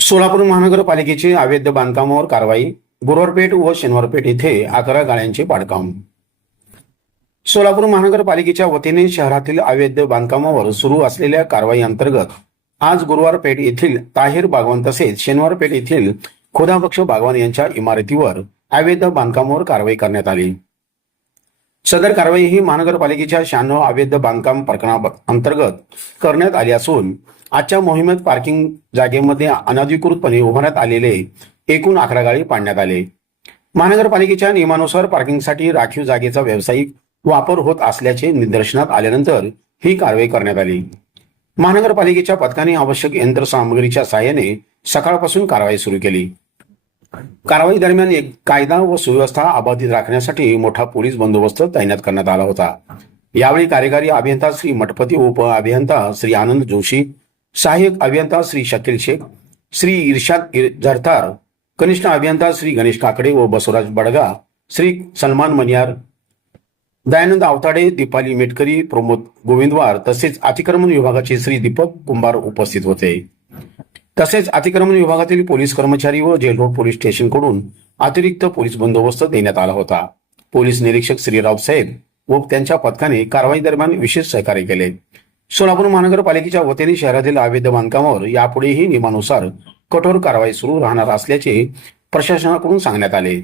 सोलापूर महानगरपालिकेची अवैध बांधकामावर कारवाई. गुरुवारपेठ व शनिवारपेठ येथे 11 गाळ्यांचे पाडकाम. सोलापूर महानगरपालिकेच्या वतीने शहरातील अवैध बांधकामावर सुरू असलेल्या कारवाई अंतर्गत आज गुरुवारपेठ येथील ताहिर बागवान तसेच शनिवारपेठ येथील खुदाबक्ष बागवान यांच्या इमारतीवर अवैध बांधकामावर कारवाई करण्यात आली. सदर कारवाई ही महानगरपालिकेच्या 96 अवैध बांधकाम प्रकरणांतर्गत करण्यात आली असून आजच्या मोहिमेत पार्किंग जागेमध्ये अनधिकृतपणे उभारण्यात आलेले एकूण 11 गाळी पाडण्यात आले. महानगरपालिकेच्या नियमानुसार पार्किंगसाठी राखीव जागेचा व्यावसायिक वापर होत असल्याचे निदर्शनात आल्यानंतर ही कारवाई करण्यात आली. महानगरपालिकेच्या पथकाने आवश्यक यंत्रसामग्रीच्या सहाय्याने सकाळपासून कारवाई सुरू केली. कारवाई दरम्यान एक कायदा व सुव्यवस्था अबाधित राखण्यासाठी मोठा पोलीस बंदोबस्त तैनात करण्यात आला होता. यावेळी कार्यकारी अभियंता श्री मठपती, उप अभियंता श्री आनंद जोशी, सहाय्यक अभियंता श्री शकील शेख, श्री इर्शाद झरतार, कनिष्ठ अभियंता श्री गणेश काकडे व बसवराज बडगा, श्री सलमान मनियार, दयानंद आवताडे, दीपाली मेटकरी, प्रमोद गोविंदवार तसेच अतिक्रमण विभागाचे श्री दीपक कुंभार उपस्थित होते. तसेच अतिक्रमण विभागातील पोलीस कर्मचारी व जेल रोड पोलीस स्टेशनकडून अतिरिक्त पोलीस बंदोबस्त देण्यात आला होता. पोलीस निरीक्षक श्री रावसाहेब व त्यांच्या पथकाने कारवाई दरम्यान विशेष सहकार्य केले. सोलापूर महानगरपालिकेच्या वतीने शहरातील अवैध बांधकामावर यापुढेही नियमानुसार कठोर कारवाई सुरू राहणार असल्याचे प्रशासनाकडून सांगण्यात आले.